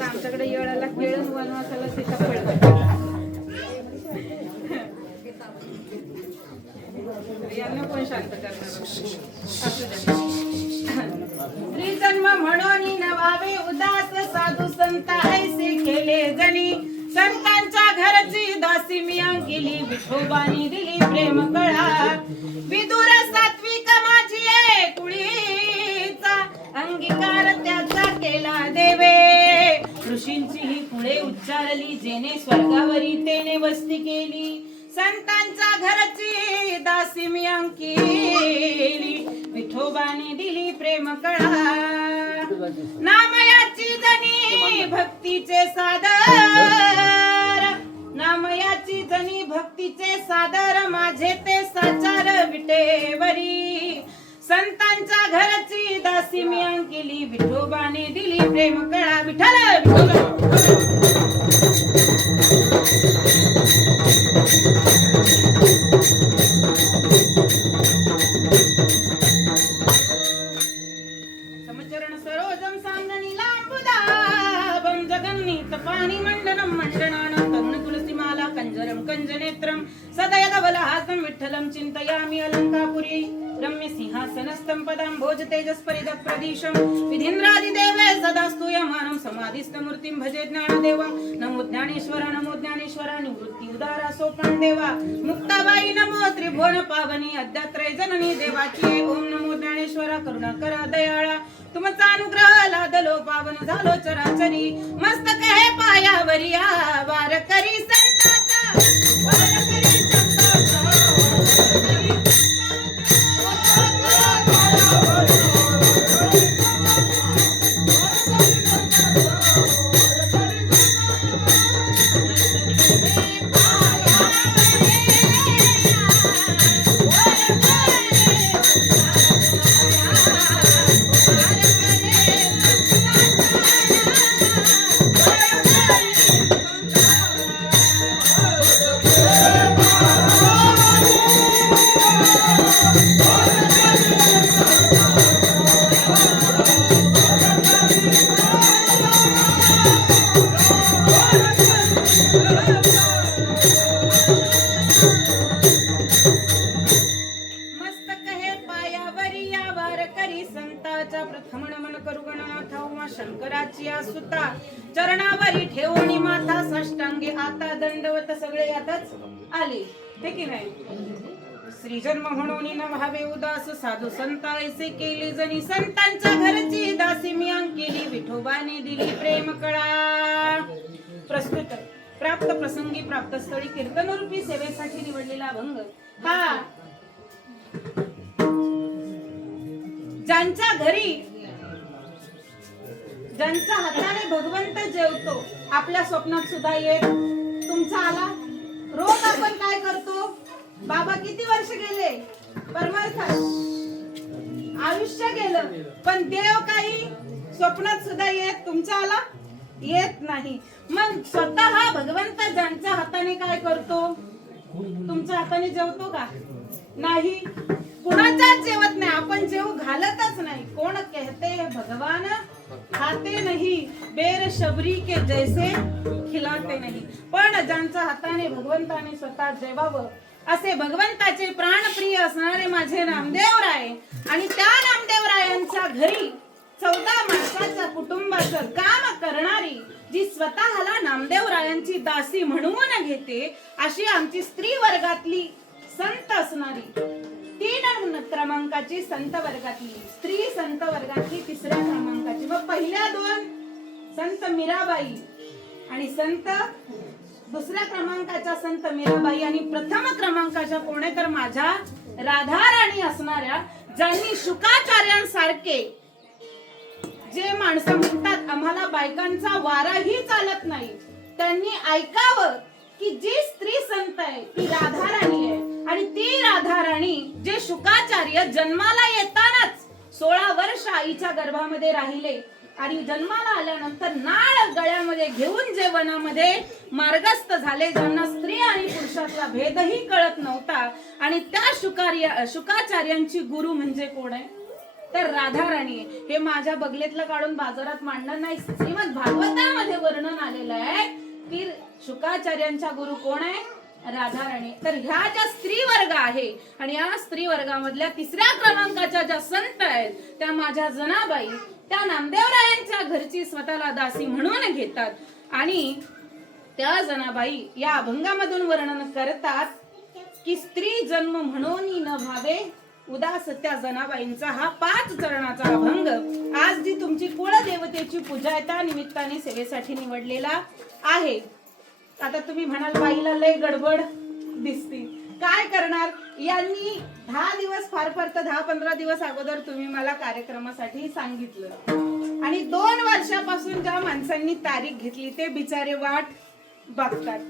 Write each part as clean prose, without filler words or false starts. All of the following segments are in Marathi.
आमच्याकडे येळाला केळं वनवासाला सीताफळ यांना कोण शांत करणार. स्त्री जन्म म्हणून नवावे उदास साधू संत ऐसे केले जणी संतांच्या घरची दासी मिया गेली विठोबानी दिली प्रेम कळा विदुर सात्विक माझी कुळीचा अंगीकार त्याचा केला देवे ऋषींची ही पुढे उच्चारली जेने स्वर्गावरी तेने वस्ती केली संतांच्या घरची दासी मिया केली विठोबाने दिली प्रेम कळा नामयाची जनी भक्तीचे सादर नामयाची जनी भक्तीचे सादर माझे ते साचार विटेवरी संतांच्या घरची दासी मिया केली विठोबाने दिली प्रेम कळा विठ्ठल समचरण सरोजम सांगणी लांबुदाबं जगन्नीत पाणी मंडनं मंडनानं तन्न तुलसी माला कंजरं कंजनेत्रं सदय धवलहासं विठ्ठलं चिन्तयामि अलंकापुरी रम्य सिंहासनस्थं पदाम्भोज तेजस्परिद प्रदिशं विधीन्द्रादिदेवे सदा स्तूयमानं समाधिस्थमूर्तिं भजे ज्ञानदेवा नमो ज्ञानेश्वरा निवृत्ति उदारा सोपान देवा मुक्ताबाई नमो त्रिभुवन पावनी अद्यात्रय जननी देवाची ओम नमो ज्ञानेश्वरा करुणाकरा दयाळा तुमचा अनुग्रह लादलो पावन झालो चराचरी मस्तक हे पायावरी वारकरी संताचा वारकरी संताचा शंकराची सुता चरणावरी ठेवणी माथा साष्टांगी आता दंडवत सगळे यातच आले हे की नाही. श्री जन्म म्हणून न व्हावे उदास साधू संत ऐसे केली जणी संतांच्या घरची दासी मिया केली विठोबाने दिली प्रेम कळा. प्रस्तुत प्राप्त प्रसंगी प्राप्त स्थळी कीर्तनरूपी सेवेसाठी निवडलेला अभंग हा ज्यांच्या घरी ज्यांच्या हाताने भगवंत जेवतो आपल्या स्वप्नात सुद्धा येत तुमचा आला. रोज आपण काय करतो बाबा किती वर्ष गेले परमार्थात आयुष्य गेलं पण देव काही स्वप्नात सुद्धा येत तुमचा आला येत नाही. मग स्वतः भगवंत ज्यांच्या हाताने काय करतो तुमच्या हाताने जेवतो का नाही कुणाचाच जेवत नाही. आपण जेव घालतच नाही. कोण कहते भगवान खाते नाही बेर शबरी के जैसे खिलाते नाही. पण ज्यांच्या हाताने भगवंताने स्वतः जेवावं असे भगवंताचे प्राणप्रिय असणारे माझे नामदेवराय आणि त्या नामदेवरायांच्या घरी 14 माणसाच्या कुटुंबाचं काम करणारी जी स्वतःला नामदेवरायांची दासी म्हणून घेते अशी आमची स्त्री वर्गातली संत असणारी 3 क्रमांकाची संत वर्गातली स्त्री संत वर्गातली 3ऱ्या क्रमांकाची. मग पहिल्या 2 संत मीराबाई आणि संत 2ऱ्या क्रमांकाच्या संत मीराबाई आणि प्रथम क्रमांकाच्या कोणे तर माझ्या राधाराणी असणाऱ्या ज्यांनी शुकाचार्यांसारखे जे माणसं म्हणतात आम्हाला बायकांचा वाराही चालत नाही त्यांनी ऐकावं की जी स्त्री संत आहे ती राधाराणी आहे आणि ती राधाराणी जे शुकाचार्य जन्माला येतानाच 16 वर्ष आईच्या गर्भामध्ये राहिले आणि जन्माला आल्यानंतर नाळ गळ्यामध्ये घेऊन जे वनामध्ये मार्गस्थ झाले, ज्यांना स्त्री आणि पुरुषातला भेदही कळत नव्हता, आणि त्या शुकाचार्यांची गुरु म्हणजे कोण आहे तर राधाराणी. हे माझ्या बगलेतलं काढून बाजारात मांडणार नाही, श्रीमद भागवतामध्ये वर्णन आलेलं आहे की शुकाचार्यांच्या गुरु कोण आहे, राधाराणी. तर ह्या ज्या स्त्री वर्ग आहे आणि या स्त्री वर्गामधल्या 3ऱ्या क्रमांकाच्या ज्या संत आहेत त्या माझ्या जनाबाई, त्या नामदेवरायांच्या घरची स्वतःला दासी म्हणून घेतात. आणि त्या जनाबाई या अभंगामधून वर्णन करतात की स्त्री जन्म म्हणून न भावे उदास. त्या जनाबाईंचा हा 5 चरणाचा अभंग आज जी तुमची कुळदेवतेची पूजा आहे त्या निमित्ताने सेवेसाठी निवडलेला आहे. आता तुम्ही म्हणाल बाईला लय गडबड दिसते, काय करणार. यांनी 10 दिवस फार फार तर 10-15 दिवस अगोदर तुम्ही मला कार्यक्रमासाठी सांगितलं आणि 2 वर्षापासून ज्या माणसांनी तारीख घेतली ते बिचारे वाट बघतात.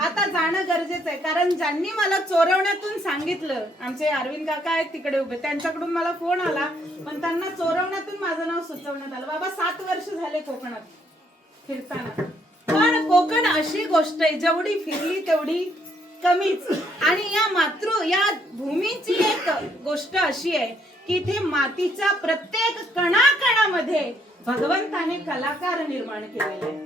आता जाणं गरजेचं आहे, कारण ज्यांनी मला चोरवण्यातून सांगितलं, आमचे अरविंद काका आहेत तिकडे उभे, त्यांच्याकडून मला फोन आला, पण त्यांना चोरवण्यातून माझं नाव सुचवण्यात आलं. बाबा 7 वर्ष झाले कोकणात फिरताना, पण कोकण अशी गोष्ट आहे जेवढी फिरली तेवढी कमीच. आणि या भूमीची एक गोष्ट अशी आहे की इथे मातीच्या प्रत्येक कणाकणामध्ये भगवंताने कलाकार निर्माण केलेला आहे.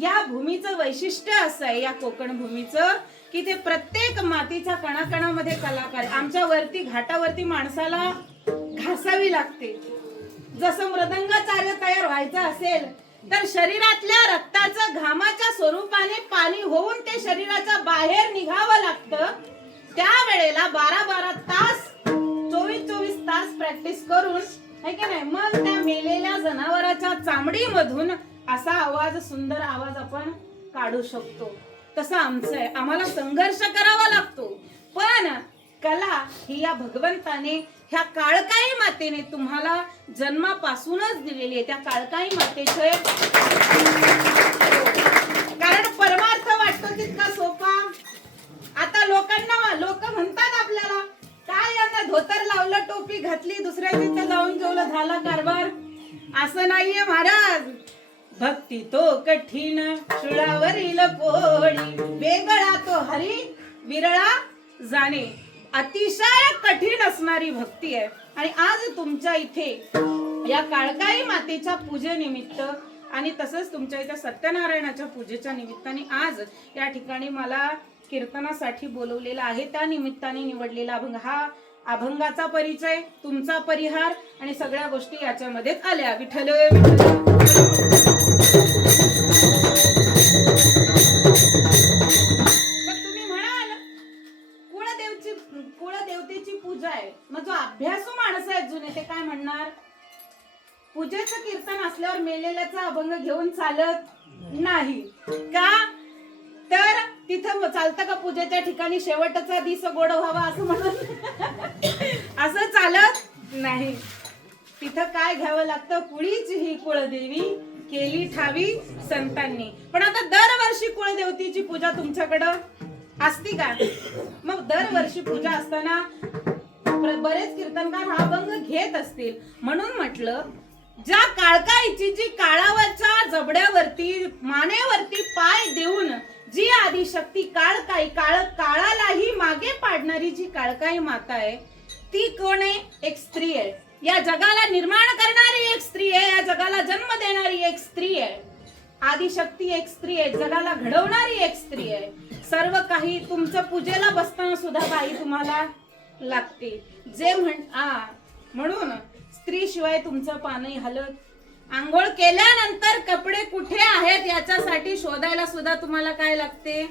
या भूमीचं वैशिष्ट्य असं आहे, या कोकण भूमीचं, की ते प्रत्येक मातीच्या कणाकणामध्ये कलाकार. आमच्या वरती घाटावरती माणसाला घासावी लागते. जसं मृदंगाचार्य तयार व्हायचं असेल तर शरीरातल्या रक्ताचं घामाच्या स्वरूपाने पाणी होऊन ते शरीराच्या बाहेर निघावं लागतं. त्यावेळेला 12-12 तास 24-24 तास प्रॅक्टिस करून है की नाही, मग त्या मेलेल्या जनावराच्या चामडीमधून असा आवाज, सुंदर आवाज आपण काढू शकतो. तसं आमचं आहे, आम्हाला संघर्ष करावा लागतो. पण कला ही या भगवंताने, ह्या काळकाई मातेने तुम्हाला जन्मापासूनच दिलेली आहे. त्या काळकाई मातेचे कारण परमार्थ वाटतो तितका सोपा. आता लोक म्हणतात आपल्याला, काय यांना धोतर लावलं, टोपी घातली, दुसऱ्या तिथे जाऊन जेवलं, झाला कारभार. असं नाहीये महाराज. भक्ती तो कठीण शुळावरील पोळी, वेगळा तो हरी विरळा जाणे. अतिशय कठीण असणारी भक्ती आहे. आणि आज तुमच्या इथे या काळकाई मातेच्या पूजेनिमित्त आणि तसंच तुमच्या इथे सत्यनारायणाच्या पूजेच्या निमित्ताने आज या ठिकाणी मला कीर्तनासाठी बोलवलेला आहे. त्या निमित्ताने निवडलेला अभंग, हा अभंगाचा परिचय, तुमचा परिहार आणि सगळ्या गोष्टी याच्यामध्येच आल्या. विठ्ठल तुम्ही म्हणाल कुळदेवतेची पूजा आहे, मग जो अभ्यासू माणसं आहेत जुने ते काय म्हणणार, पूजेचं कीर्तन असल्यावर मेलेल्याचा अभंग घेऊन चालत नाही का. तर तिथं चालतं का पूजेच्या ठिकाणी शेवटचा दिस गोड व्हावा असं म्हणून असं चालत नाही. तिथं काय घ्यावं लागतं, कुळीच ही कुळदेवी केली ठावी संतांनी. पण आता दरवर्षी कुळदेवतेची पूजा तुमच्याकडं असती का. मग दरवर्षी पूजा असताना बरेच कीर्तनकार हा अभंग घेत असतील. म्हणून म्हटलं, ज्या काळकाईची, जी काळावरच्या जबड्यावरती मानेवरती पाय देऊन जी आदिशक्ती काळकाई, काळालाही मागे पाडणारी जी काळकाई माता आहे ती कोण आहे, एक स्त्री आहे. या जगाला निर्माण करणारी एक स्त्री आहे, या जगाला जन्म देणारी एक स्त्री आहे. आदिशक्ती एक स्त्री आहे, जगाला घडवणारी एक स्त्री आहे. सर्व काही तुमचं पूजेला बसताना सुद्धा बाई तुम्हाला लागते. जे म्हणून स्त्री शिवाय तुमचं पानही हलत. आंघोळ केल्यानंतर कपडे कुठे आहेत याच्यासाठी शोधायला सुद्धा तुम्हाला काय लागते.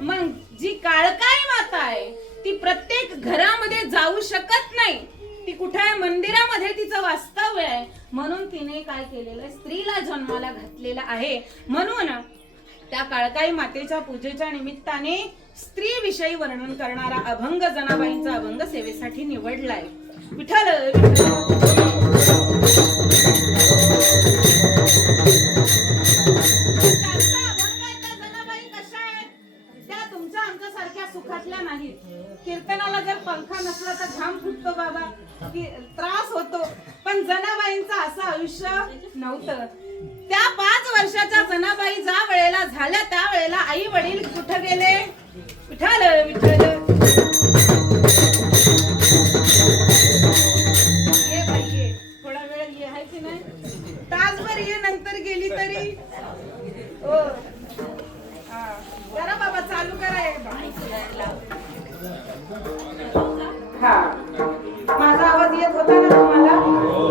मग जी काळकाई माता आहे ती प्रत्येक घरामध्ये जाऊ शकत नाही. ती कुठे आहे, मंदिरामध्ये तिचं वास्तव्य आहे. म्हणून तिने काय केलेलं आहे, स्त्रीला जन्माला घातलेला आहे. म्हणून त्या काळकाई मातेच्या पूजेच्या निमित्ताने स्त्री विषयी वर्णन करणारा अभंग, जनाबाईंचा अभंग सेवेसाठी निवडलाय. विठ्ठल सुखातल्या नाहीत. कीर्तनाला जर पंखा नसला तर घाम फुटतो बाबा, त्रास होतो. आयुष्य नव्हतं. त्या 5 वर्षाच्या जनाबाई ज्या वेळेला झाल्या त्या वेळेला आई वडील कुठे गेले? विठ्ठल विठ्ठल ये बाई ये, थोडा वेळ ये, आहे की नाही? तासभर ये, नंतर गेली तरी हो. करा बाबा, चालू करा. हा, माझा आवाज येत होता ना तुम्हाला?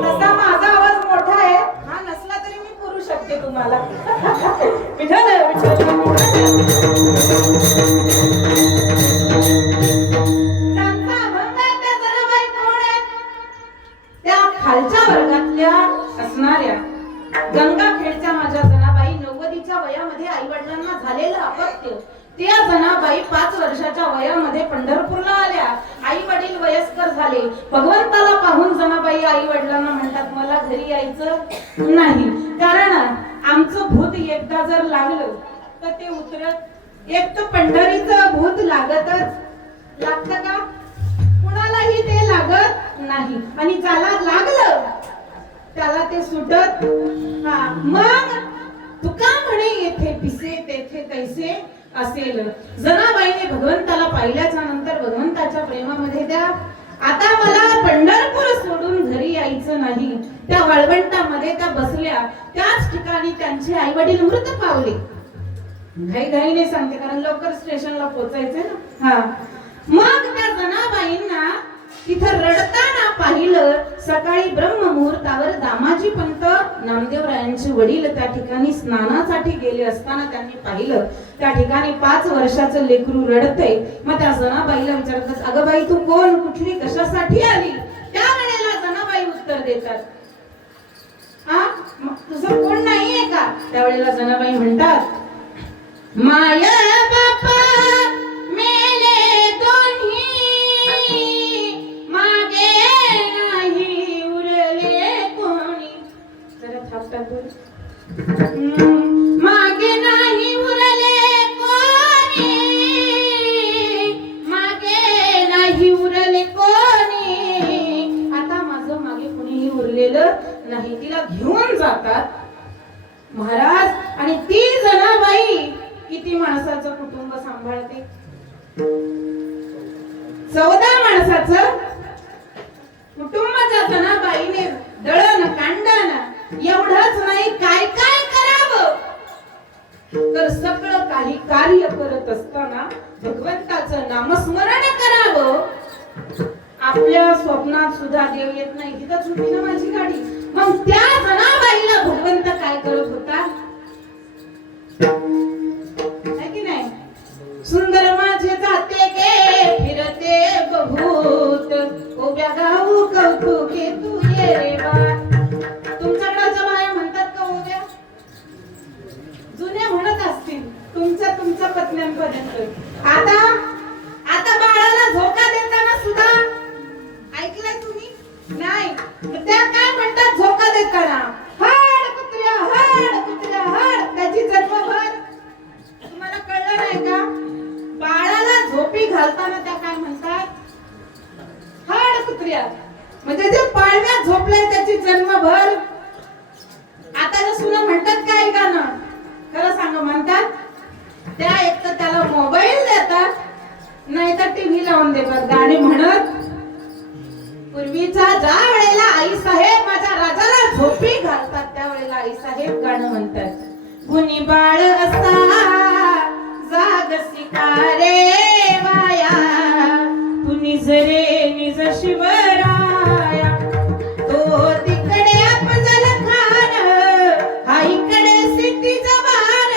तसा माझा आवाज मोठा आहे, हा नसला तरी मी पुरू शकते तुम्हाला. विठ्ठल विठ्ठल त्या खालच्या वर्गातल्या असणाऱ्या गंगाखेडच्या माझ्या जनाबाई 90च्या वयामध्ये आई वडिलांना झालेलं अपत्य, त्या जनाबाई 5 वर्षाच्या वयामध्ये पंढरपूरला आल्या. आई वडील वयस्कर झाले. भगवंताला पाहून जनाबाई आई वडिलांना म्हणतात मला घरी यायचं नाही, कारण आमचं भूत एकदा जर लागलं तर ते उतरत. एक तर पंढरीचं भूत लागतच, लागतं का? कुणालाही ते लागत नाही, आणि ज्याला लागलं त्याला ते सुटत. हा, मग तुका म्हणे येथे पिसे तेथे तैसे असेल. जनाबाईने भगवंताला पाहिल्याच्या नंतर भगवंताच्या प्रेमामध्ये त्या आता मला पंढरपूर सोडून घरी यायचं नाही. त्या वाळवंटामध्ये त्या बसल्या. त्याच ठिकाणी त्यांचे आई वडील मृत पावले. घाईघाईने सांगते, कारण लवकर स्टेशनला पोहोचायचंय ना. हा, मग त्या जनाबाईंना तिथं रडताना पाहिलं. सकाळी ब्रह्म मुहूर्तावर दामाजी पंत नामदेवरायांचे वडील त्या ठिकाणी स्नानासाठी गेले असताना त्यांनी पाहिलं त्या ठिकाणी 5 वर्षाचं लेकरू रडतंय. मग त्या जनाबाईला विचारतात, अगं बाई तू कोण, कुठली, कशासाठी आली? त्या वेळेला जनाबाई उत्तर देतात, हा तुझं कोण नाहीये का? त्यावेळेला जनाबाई म्हणतात, माया बापा मेले दोन्ही, मागे नाही उरले कोणी. जरा थापतात मागे नाही उरले कोणी, मागे नाही उरले कोणी. आता माझं मागे कोणीही उरलेलं नाही. तिला घेऊन जातात महाराज. आणि ती जनाबाई किती माणसाचं कुटुंब सांभाळते? 14 माणसाचं कुटुंबाच्या जनाबाईने दळण कांडण एवढंच नाही, काय काय करावं, तर सगळं काही कार्य करत असताना भगवंताचं नामस्मरण करावं. आपल्या स्वप्नात सुद्धा देव येत नाही. तिथंच होती ना माझी गाडी. मग त्या जनाबाईला भगवंत काय करत होता? सुंदर माझे जाते गे फिरते बघूत, उभ्या गाऊ कौतुके तू ये रे बा. तुमच्याकडच्या बाया म्हणतात का उभ्या? जुन्या म्हणत असतील तुमच्या पत्न्यांपर्यंत. आता बाळाला झोका देताना सुद्धा ऐकलंय तुम्ही? नाही. त्या काय म्हणतात झोका देताना? हड कुत्र्या हड कुत्र्या हड. त्याची जन्मभर तुम्हाला कळलं नाही का? बाळाला झोपी घालताना त्या काय म्हणतात? हड कुत्र्या. म्हणजे जे पाळण्यात झोपलंय त्याची जन्मभर. आता सुना म्हणतात काय गाणं? खरं सांगा, म्हणतात त्या एक तर त्याला मोबाईल देतात, नाहीतर टीव्ही लावून देतात गाणे म्हणत. पूर्वीचा ज्या वेळेला आई साहेब माझ्या राजाला झोपी घालतात त्यावेळेला आई साहेब गाणं म्हणतात, कुणी बाळ असा जाग सिकारे वाया, तू निज रे निज शिवराया. तो तिकडे अफजल खान, हा इकडे सिद्धी जवान,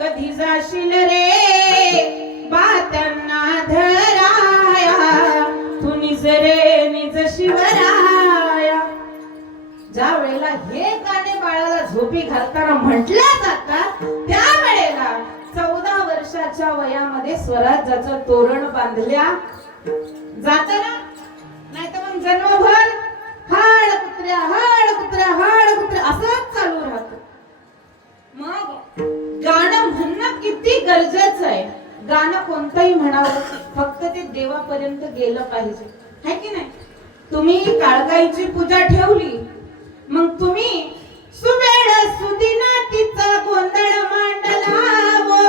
कधी जाशील रे बात्यांना धराया, तू निज रे निज शिवराया. ज्या वेळेला हे गाणे बाळाला झोपी घालताना म्हटल्या जातात त्या वेळेला 14 वर्षाच्या वयामध्ये स्वराज्याचं तोरण बांधल्या जात ना. नाहीतर मग जन्मभर हाड कुत्र्या हाड कुत्र्या हाड कुत्र्या असंच चालू राहतं. मग गाणं म्हणणं किती गरजेचं आहे. गाणं कोणतंही म्हणावं, फक्त ते देवापर्यंत गेलं पाहिजे, है की नाही? तुम्ही काळकाईची पूजा ठेवली, मग तुम्ही सुवेळ सुदिना तिचा गोंधळ मांडला वो,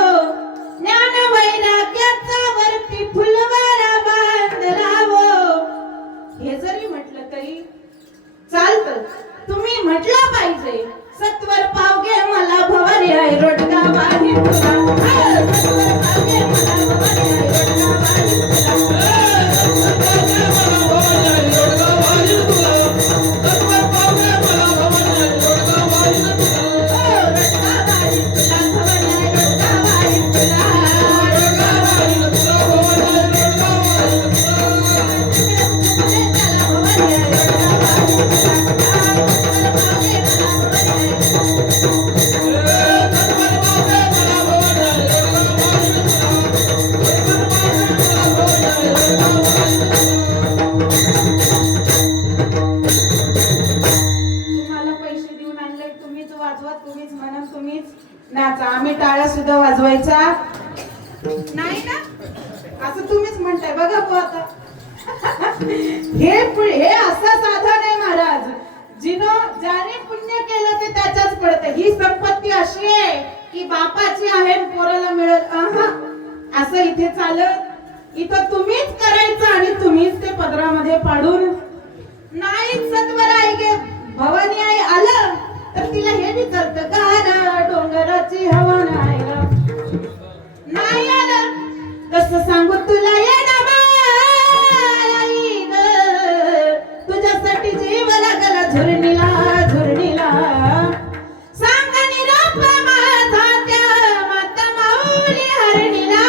ज्ञान वैराग्याचा वरती फुलवारा बांधला वो. हे जरी म्हटलं तरी चालतं, तुम्ही म्हटलं पाहिजे. सत्वर पावगे मला भवानी आहे रोडगा बाही तुला, सत्वर पावगे मला भवानी आहे रोडगा बाही तुला. नाचा, आम्ही टाळ्या सुद्धा वाजवायचा नाही ना, असं तुम्हीच म्हणताय. बघा हो आता हे असं साधन आहे महाराज, ज्याने पुण्य केलं ते त्याच्याच पडतं. ही संपत्ती अशी आहे की बापाची आहे पोराला मिळत असं इथे चालत. इथं तुम्हीच करायचं आणि तुम्हीच ते पदरामध्ये पाडून. नाही सत्वर आई गे भवानी आई आलं तर तिला हे विचारतं गार डोंगराची हवा नाही आलं कसं सांगू तुला ये तुझ्यासाठी जीव लागला झुरणीला झुरणीला. सांग निरोप माझा त्या माता माऊली हरणीला.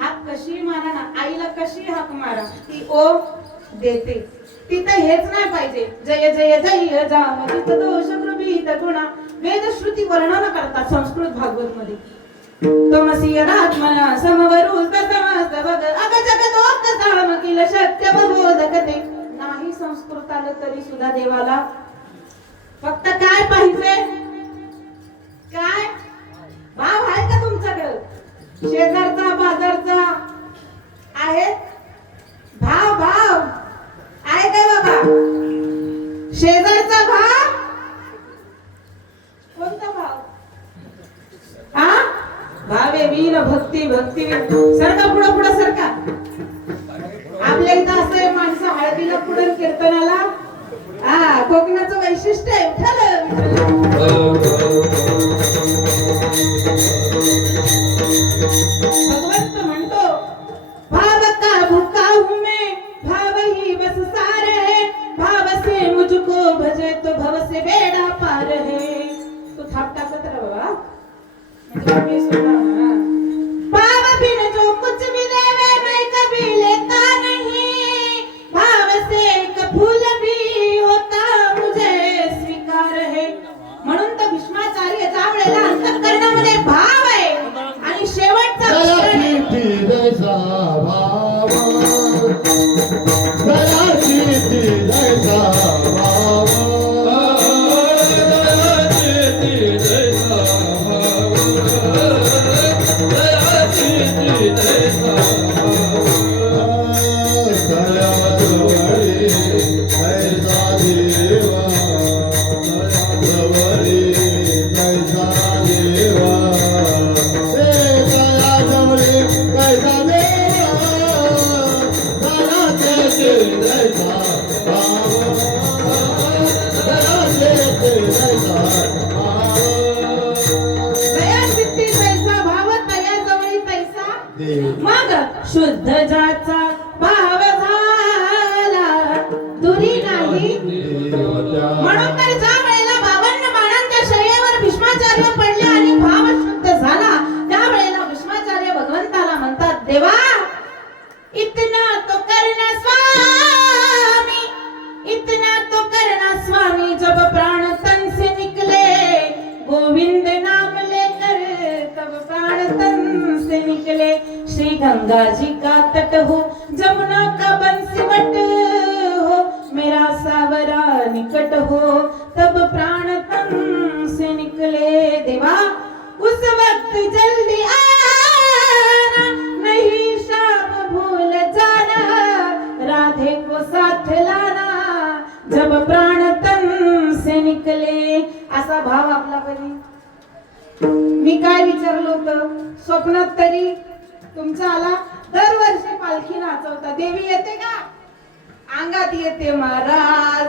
हाक कशी मारा ना, आईला कशी हाक मारा ती ओ देते. तिथं हेच नाही पाहिजे जय जय जय जामतित दोष प्रभीत गुणा. वेद श्रुती वर्णन करतात संस्कृत भागवत मध्ये. तमसी यदात्मना समवरू तमस्त बग अग जगदोक्त साम किल सत्य बोधकते. नाही संस्कृत आलं तरी सुद्धा देवाला फक्त काय पाहिजे, काय भाव आहे का तुमच्याकडे? शेजारचा बाजारचा आहे भाव, भाव आहे काय बाबा? शेजारचा भाव कोणता भाव? हा भावे वीन भक्ती भक्ती सरका पुढं पुढं सरका. आपल्या इथं असं माणसं हळदीला पुढं कीर्तनाला. हा कोकणाचं वैशिष्ट्य आहे. भगवंत म्हणतो भाव का भूखा हूं मैं भाव ही बस सार है, भाव से मुझको भजे तो भव से बेड़ा पार है. तो थाप टाकत रहा बाबा म्हणजे सुना. भाव बिन जो कुछ भी देवे मैं कभी लेता नहीं, भाव से एक फूल भी होता मुझे स्वीकार है. म्हणून तर भीष्माचार्य ज्या वेळेला अंतःकरणामध्ये भाव आहे आणि शेवटचा मग शुद्ध जाचा भाव झाला दुरी नाही. म्हणून तर ज्या वेळेला 52 बाणांच्या शय्येवर भीष्माचार्य पडले आणि भाव शुद्ध झाला त्या वेळेला भीष्माचार्य भगवंताला म्हणतात देवा इतना तो करना स्वामी, इतना तो करना स्वामी. जब प्राण तन से निकले गोविंद नाम लेकर तब प्राण तन से निकले. श्री गंगा जी का तट हो जमुना का बंसीवट हो, मेरा सावरा निकट हो तब प्राण तन से निकले. देवा उस वक्त जल्दी आना, नहीं शाम भूल जाना, राधे को साथ लाना. जब प्राण भाव आपला कधी? मी काय विचारलं होतं स्वप्नात तरी तुमचा आला? दरवर्षी पालखी नाचवता, देवी येते का? अंगात येते महाराज,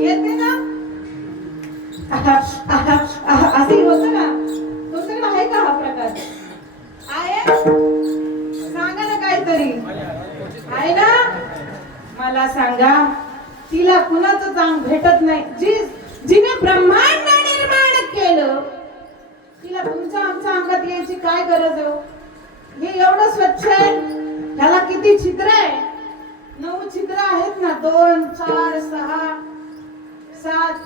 येते ना? असं होत का? तुमच्याकडे आहे का हा प्रकार? आहे? सांगा ना काहीतरी. आहे ना? मला सांगा, तिला कुणाचं चांग भेटत नाही. जिने ब्रह्मांड निर्माण केलं तिला तुमच्या आमच्या अंगात यायची काय गरज आहे? हे एवढं स्वच्छ आहे, ह्याला किती छिद्र आहे? 9 छिद्र आहेत ना, 2 4 6 7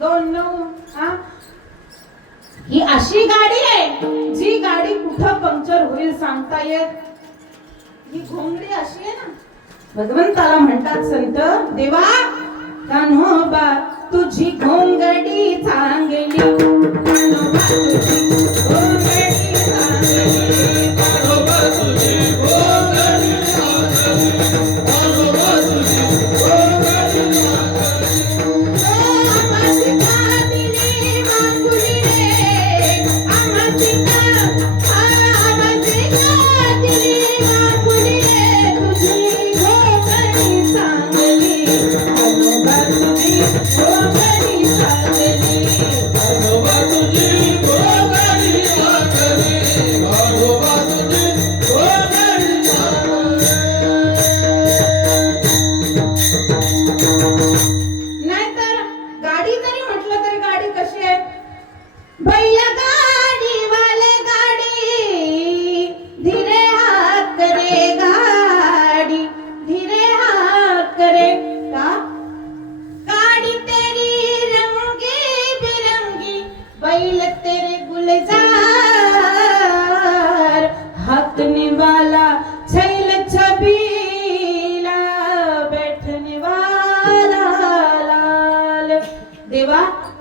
2 9. ही अशी गाडी आहे जी गाडी कुठं पंक्चर होईल सांगता येत. ही घोंगडी अशी आहे ना, भगवंताला म्हणतात संत देवा कान्होबा तुझी घोंगडी चांगली, कान्होबा तुझी घोंगडी चांगली, कान्होबा तुझी घोंगडी चांगली, कान्होबा तुझी घोंगडी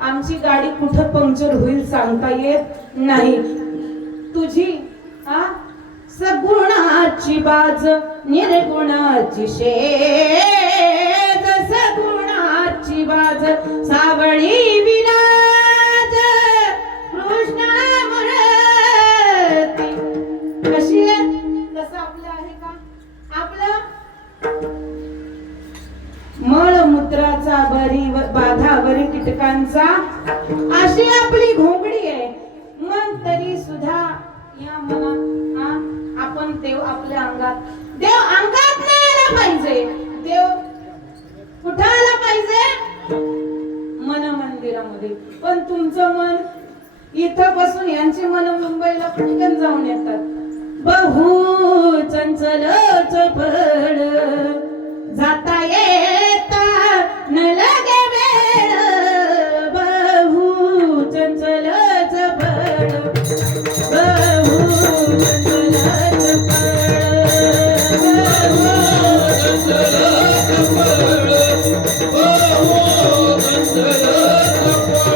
आमची गाडी कुठं पंक्चर होईल सांगता येत नाही. तुझी सगुणाची बाज निर्गुणाची शेज, सगुणाची बाज सावळी विराज कृष्ण मूर्ती. कशी आहे? कसं आपलं आहे का? आपलं मळमूत्राचा बरी बाधा बरी कीटकांचा अशी आपली घोंगडी आहे. मन तरी सुद्धा या मना आपण देव आपल्या अंगात, देव अंगात नाही आला पाहिजे. देव कुठं आला पाहिजे? मन मंदिरामध्ये. पण तुमचं मन इथं बसून यांचे मन मुंबईला पटकन जाऊन येतात. बहु चंचल चपळ जाता येता न लगे वेळ, बहु चंचल चपळ, बहु चंचल चपळ, बहु चंचल चपळ, बहु चंचल चपळ.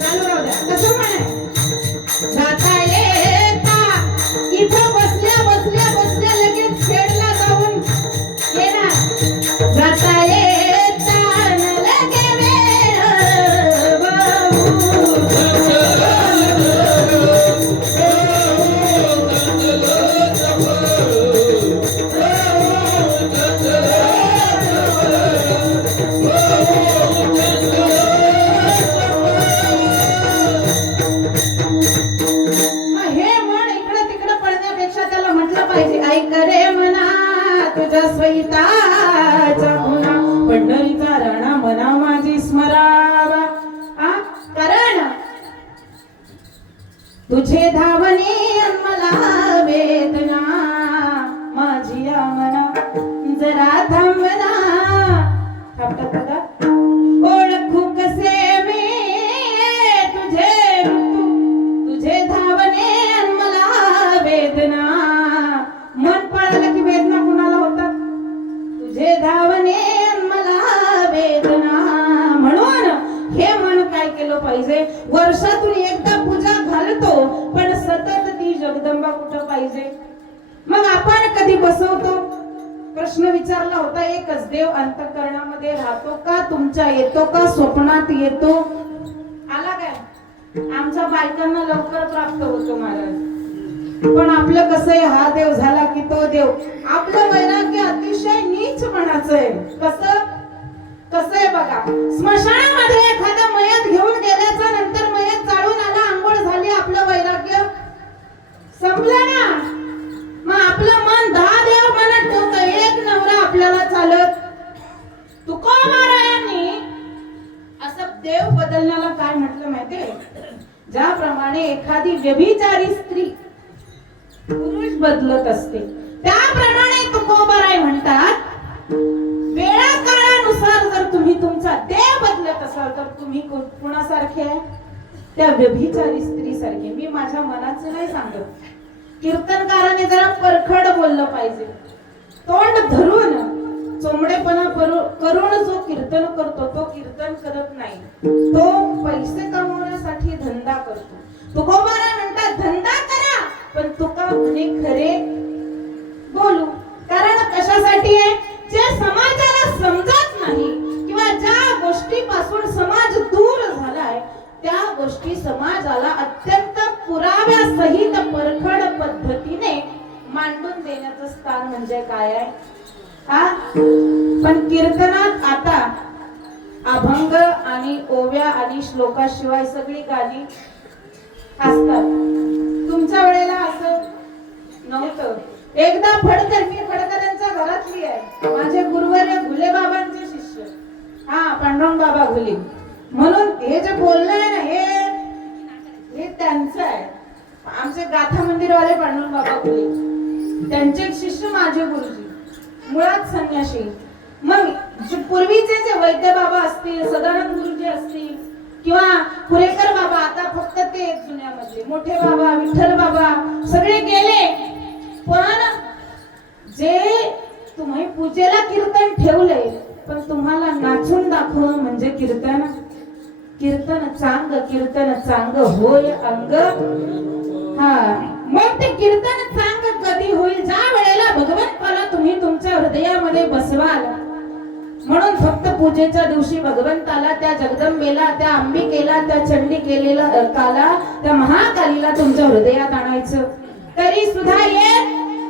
चालू राहू द्या. कसं म्हणे? जाता येता इथं बसल्या बसल्या बसल्या लगेच खेळला जाऊन येणार. जाता येता न लगे वेळ, बहु चंचल चपळ, बहु चंचल चपळ, बहु चंचल चपळ, बहु चंचल. ऐक रे मना तुझ्या सहिताचा गुणा, पंढरीचा राणा मना माझी स्मरावा. कारण तुझे धावणे मला वेदना, माझी या मना जरा थांबना. थांबतात बघा. ओळखू कसे मी तुझे ऋतू, तुझे धावणे मला वेदना. मन पळालं की वेदना कुणाला होतात? तुझे धावणे मला वेदना. म्हणून हे मन काय केलं पाहिजे? वर्षातून एकदा पूजा घालतो, पण सतत ती जगदंबा कुठं पाहिजे? मग आपण कधी बसवतो, प्रश्न विचारला होता एकच, देव अंतःकरणामध्ये राहतो का, तुमच्या येतो का, स्वप्नात येतो? आला काय? आमच्या बायकांना लवकर प्राप्त होतो महाराज. पण आपलं कसं आहे, हा देव झाला की तो देव. आपलं वैराग्य अतिशय नीच मनाचं आहे. कसं आहे बघा, स्मशानामध्ये एखादा मयत घेऊन गेल्याच्या नंतर मयत जाळून आला, आंघोळ झाली, आपलं वैराग्य संपलं ना. मग आपलं मन 10 देव मनात ठेवतं, एक नवरा आपल्याला चालत. तुकोबारायांनी असं देव बदलण्याला काय म्हटलं माहितीये? ज्याप्रमाणे एखादी व्यभिचारी स्त्री पुरुष बदलत असते, त्याप्रमाणे तुकोबाराय म्हणतात, वेळा काळानुसार जर तुम्ही तुमचा देव बदलत असाल तर तुम्ही कुणासारखे आहे? त्या व्यभिचारी स्त्री सारखे. मी माझ्या मनाचं नाही सांगत, कीर्तनकाराने जरा परखड बोललं पाहिजे. तोंड धरून चोमडेपणा करून जो कीर्तन करतो तो कीर्तन करत नाही, तो पैसे कमवण्यासाठी धंदा करतो. तुकोबाराय म्हणतात, धंदा करा पण तुका म्हणे खरे बोलू. कारण कशासाठी आहे? जे समाजाला समजत नाही किंवा ज्या गोष्टीपासून समाज दूर झालाय त्या गोष्टी समाजाला अत्यंत पुराव्यासहित परखड पद्धतीने मांडून देण्याचं स्थान म्हणजे काय आहे? पण कीर्तनात आता अभंग आणि ओव्या आणि श्लोकाशिवाय सगळी गाणी असतात. तुमच्या वेळेला असं नव्हतं. एकदा फडकर, मी फडकरांच्या घरातली आहे, माझे गुरुवर्य घुले बाबांचे शिष्य, पांडुरंग बाबा घुले. म्हणून हे जे बोलणं आहे ना, हे त्यांचं आहे. आमचे गाथा मंदिरवाले पांडुरंग बाबा घुले, त्यांचे शिष्य माझे गुरुजी, मुळात संन्यासी. मग पूर्वीचे जे वैद्य बाबा असतील, सदानंद गुरुजी असतील किंवा कुरेकर बाबा, आता फक्त ते जुन्यामधले मोठे बाबा, विठ्ठल बाबा सगळे गेले. पण जे तुम्ही पूजेला कीर्तन ठेवले, पण तुम्हाला नाचून दाखवणं म्हणजे कीर्तन. कीर्तन चांग होय अंग. मग ते कीर्तन चांग कधी होईल? ज्या वेळेला भगवंताला तुम्ही तुमच्या हृदयामध्ये बसवाल. म्हणून फक्त पूजेच्या दिवशी भगवंताला, त्या जगदंबेला, त्या अंबिकेला, त्या चंडी केलेला काला, त्या महाकालीला तुमच्या हृदयात आणायचं. तरी सुद्धा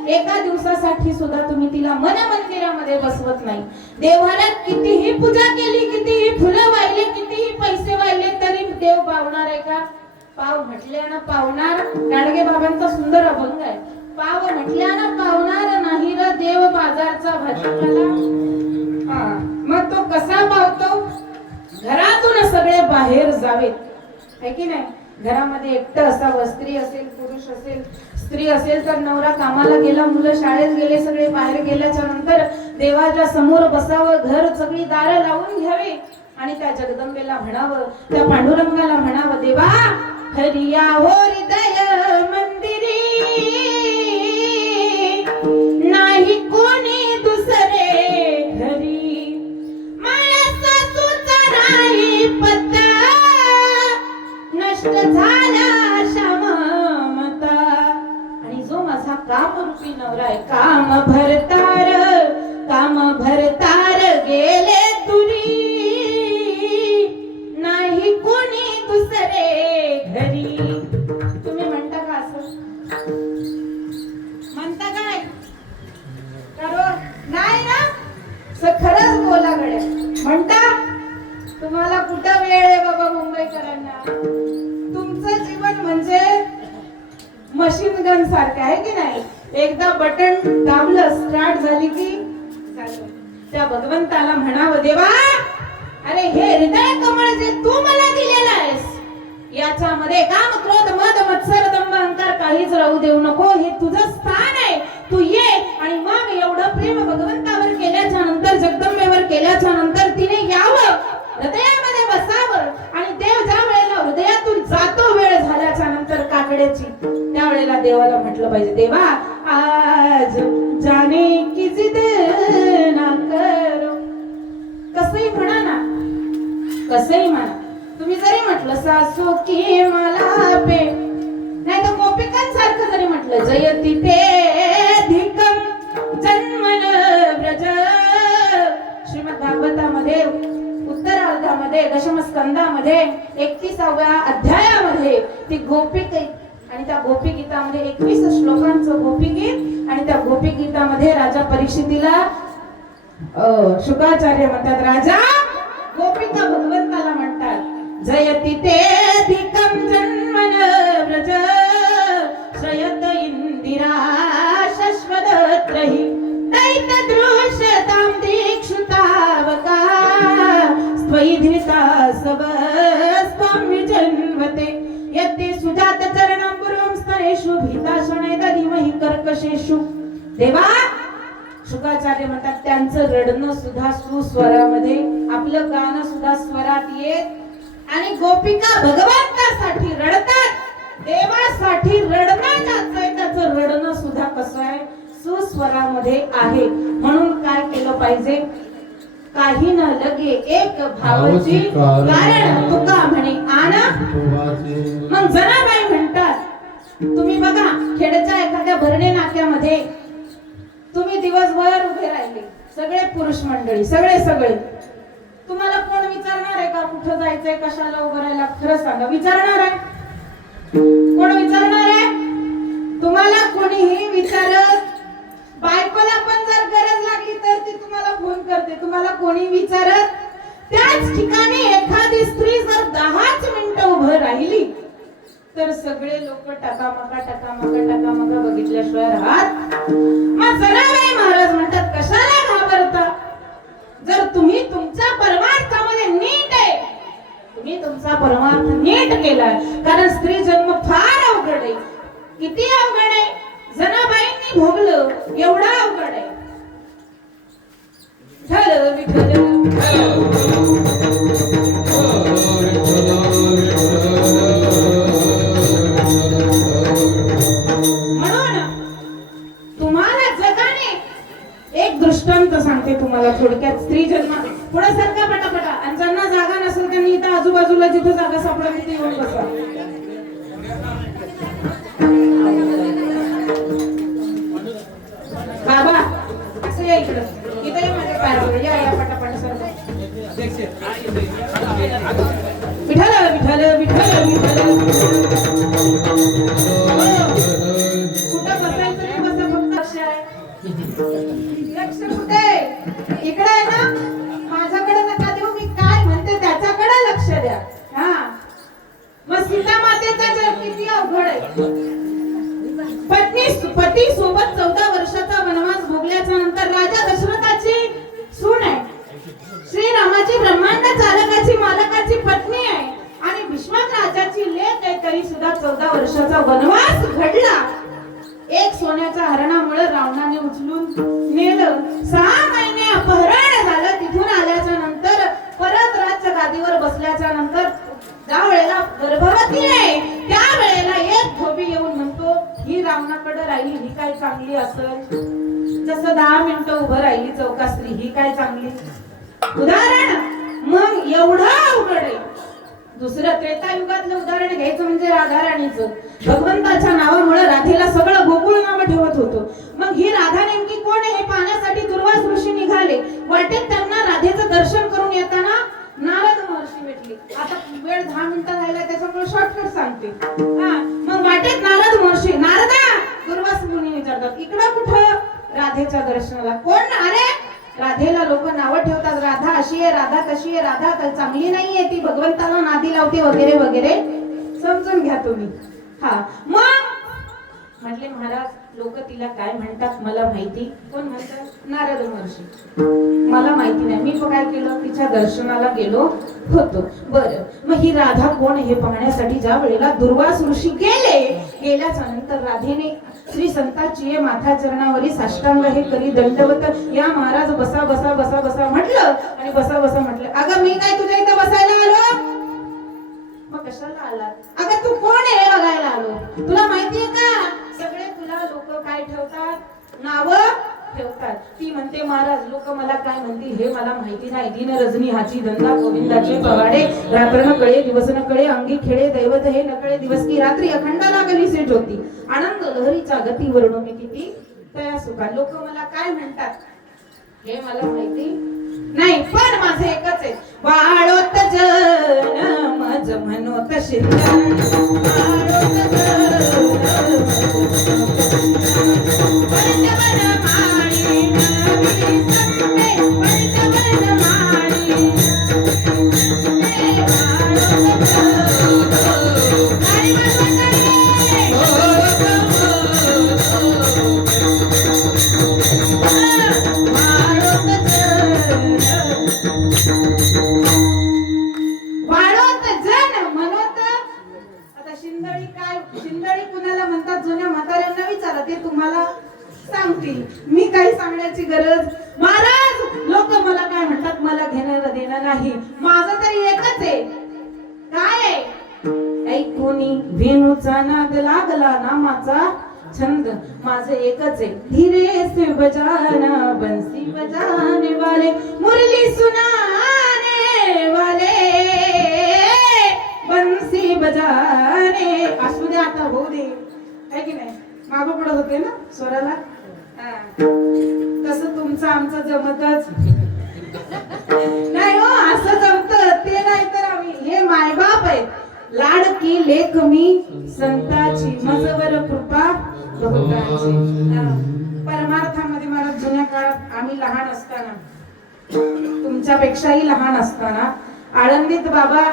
एका दिवसासाठी सुद्धा तुम्ही तिला मन मंदिरामध्ये बसवत नाही. देवालयात कितीही पूजा केली, कितीही फुलं वाहिले, कितीही पैसे वाहिले, तरी देव पावणार आहे का? पाव म्हटल्यानं पावणार. गाडगे बाबांचा सुंदर अभंग आहे, पाव म्हटल्यानं पावणार नाही र देव बाजारचा भाजीपाला. मग तो कसा पावतो? घरातून सगळे बाहेर जावेत, है की नाही? घरामध्ये एकटं असावं, स्त्री असेल, पुरुष असेल. स्त्री असेल तर नवरा कामाला गेला, मुलं शाळेत गेले, सगळे बाहेर गेल्याच्या नंतर देवाच्या समोर बसावं, घर सगळी दारं लावून घ्यावी आणि त्या जगदंबेला म्हणावं, त्या पांडुरंगाला म्हणावं, देवा हरिया हो हृदय मंदिरी, नाही कोणी दुसरे घरी, माया सासूचा राही पत्ता, नष्ट झाला श्याममता. आणि जो माझा कामरूपी नवरा आहे, काम भरतार गेले तुरी, नाही कोणी दुसरे घरी. तुम्ही म्हणता का असं? म्हणता काय? करो नाही ना? खरंच बोला गड्या. म्हणता? तुम्हाला कुठं वेळ आहे बाबा मुंबईकरांना? तुमचं जीवन म्हणजे मशीन गन सारखं आहे की नाही? एकदा बटन दाबलं, स्टार्ट झाली की झालं. त्या भगवंताला म्हणावं, देवा अरे हे हृदय कमळ जे तू मला दिलेलं आहेस, याच्यामध्ये काम, क्रोध, मद, मत्सर, दंभ, अहंकार काहीच राहू देऊ नको. हे तुझं स्थान आहे, तू ये. आणि मग एवढं प्रेम भगवंतावर केल्याच्या नंतर, जगदंबेवर केल्याच्या नंतर तिने यावं, हृदयामध्ये बसावं. आणि देव ज्या वेळेला हृदयातून जातो वेळ झाल्याच्या नंतर काकड्याची, त्या वेळेला देवाला म्हटलं पाहिजे, देवा आज जाने की जिद ना करो. कसंही म्हणा ना, कसंही म्हणा. तुम्ही जरी म्हटलं सासू की मला पे, नाही तर गोपिकांसारखं जरी म्हटलं, जयती ते धिकम जन्मन भागवतामध्ये उत्तरार्धामध्ये दशमस्कंदामध्ये 31व्या अध्यायामध्ये ती गोपिका आणि त्या गोपीगीतामध्ये 21 श्लोकांचं गोपीगीत आणि त्या गोपीगीतामध्ये राजा परीक्षितीला शुकाचार्य म्हणतात राजा गोपिका भगवंताला म्हणतात जयति तेधिकं जन्मन व्रज श्रयत इंदिरा शश्वदत्रहि दैत्यदृश्यतां दीक्षुतावका स्वयि धृता सबस्त्वं विजन्वते यत्ते सुजात चरणं पूर्वं स्तनेषु भीताशनै दधिमहि कर्कशेषु देवा शुकाचार्य म्हणतात त्यांचं रडणं सुद्धा सुस्वरामध्ये आपलं गाणं सुद्धा स्वरात येत आणि गोपिका भगवंतासाठी रडतात देवासाठी रडणं ज्याचं आहे त्याचं रडणं सुद्धा कसं आहे सुस्वरामध्ये आहे म्हणून काय केलं पाहिजे काही न लगे एक भावाची कारण तुका म्हणे आना मग जनाबाई म्हणतात तुम्ही बघा खेडच्या एखाद्या भरणे नाक्यामध्ये तुम्ही दिवसभर उभे राहिले सगळे पुरुष मंडळी सगळे तुम्हाला कोण विचारणार आहे का कुठं जायचंय कशाला उभं राहायला खरं सांगा विचारणार आहे कोण विचारणार आहे तुम्हाला कोणीही विचारत बायकोला पण जर गरज लागली तर ती तुम्हाला फोन करते तुम्हाला कोणी विचारत त्याच ठिकाणी एखादी स्त्री जर 10 मिनिटं उभं राहिली तर सगळे लोक टकामका बघितल्याशिवाय राहत मग जनाबाई महाराज म्हणतात कशाला घाबरता जर तुम्ही तुमच्या परमार्थामध्ये नीट आहे तुम्ही तुमचा परमार्थ नीट केलाय कारण स्त्री जन्म फार अवघड आहे किती अवघड आहे जनाबाईंनी भोगलं एवढा अवघड आहे दृष्टांत सांगते तुम्हाला थोडक्यात स्त्री जन्म पुढे सारखा पटापटा आणि ज्यांना जागा नसेल त्यांनी इथं आजूबाजूला जिथे जागा सापडेल तिथे येऊन बसा बाबा असं या इकडं इथे माझ्या पायावर या पटापट सर विठ्ठल विठ्ठल विठ्ठल विठ्ठल कुठं बसायचं नाही बसा फक्त लक्ष आहे लक्ष कुठे इकडे आहे ना माझ्याकडे नका देऊ मी काय म्हणते त्याच्याकडे लक्ष द्या हा मग सीता मातेचा जन्म किती अवघड आहे पती सोबत 14 वर्षाचा वनवास भोगल्याच्या नंतर राजा दशरथाची सून आहे श्रीरामाची ब्रह्मांड चालकाची मालकाची पत्नी आहे आणि भीष्मक राजाची लेक आहे तरी सुद्धा 14 वर्षाचा वनवास घडला एक सोन्याच्या हरणामुळे रावणाने उचलून नेलं 6 महिने अपहरण झालं तिथून आल्याच्या नंतर परत राज्य गादीवर बसल्याच्या नंतर ज्या वेळेला गर्भवती आहे त्या वेळेला एक धोबी येऊन म्हणतो ही रावणाकडे राहिली ही काय चांगली असेल जसं 10 मिनिटं उभं राहिली चौकास्त्री ही काय चांगली उदाहरण मग एवढं अवघड आहे दुसरं त्रेतायुगातलं उदाहरण घ्यायचं म्हणजे राधा राणीचं भगवंताच्या नावामुळे राधेला सगळं गोकुळ नाव ठेवत होतो मग ही राधा नेमकी कोण आहे हे पाहण्यासाठी दुर्वास ऋषी निघाले वाटेत त्यांना राधेचं दर्शन करून येताना नारद महर्षी भेटले आता वेळ 10 मिनिटं राहिला त्याच्यामुळे शॉर्टकट सांगते हा मग वाटेत नारद महर्षी नारदा दुर्वास मुनी विचारतात इकडं कुठं राधेच्या दर्शनाला कोण अरे राधेला लोक नावं ठेवतात राधा अशी आहे राधा तशी आहे राधा चांगली नाहीये ती भगवंताला नादी लावते वगैरे वगैरे समजून घ्या तुम्ही हा मग म्हटले महाराज लोक तिला काय म्हणतात मला माहिती कोण म्हणतात नारद महर्षी मला माहिती नाही मी काय केलं तिच्या दर्शनाला गेलो होतो बरं मग ही राधा कोण हे पाहण्यासाठी ज्या वेळेला दुर्वास ऋषी गेल्याच्या नंतर राधेने श्री संताची माथा चरणावरी साष्टांग हे करी दंडवत या महाराज बसा बसा बसा बसा म्हटलं आणि बसा बसा म्हटलं अगं मी काय तुझ्या इथं बसायला आलो मग कशाला आला अगं तू कोण आहे बघायला आलो तुला माहितीये का सगळे तुला लोक काय ठेवतात नाव ठेवतात ती म्हणते महाराज लोक मला काय म्हणतील हे मला माहिती नाही दिन रजनी हाची धंदा गोविंदाचे पवाडे रात्र न कळे दिवस न कळे अंगी खेळे दैवत हे न कळे दिवस की रात्री अखंड लागली से ज्योती आनंद लहरीच्या गतीवरून किती तया सुखा लोक मला काय म्हणतात हे मला माहिती नाही, पण माझं एकच आहे, वाळोत जन मज म्हणोत शिंदण, वाळोत शिंदळी काय, शिंदळी कुणाला म्हणतात जुन्या म्हाताऱ्यांना विचारा, ते तुम्हाला सांगतील, मी काही सांगण्याची गरज. महाराज लोक मला काय म्हणतात मला घेणं देणं नाही, माझं तरी एकच आहे, काय आहे? ऐकूनी वेणूचा नाद लागला नामाचा छंद, माझं एकच आहे, धीरे से बजाना बंसी बजाने वाले, मुरली सुनाने वाले, बंसी बजाने. असू दे आता, होऊ दे, है की नाही? मागं पुढं होते ना स्वराला, तसं तुमचं आमचं जमतच नाही हो, असं जमत ते नाही तर आम्ही हे मायबाप आहेत, लाडकी लेक मी संताची, मजवर कृपा बहुतांची. परमार्थामध्ये मला जुन्या काळात आम्ही लहान असताना, तुमच्यापेक्षाही लहान असताना, आळंदीत बाबा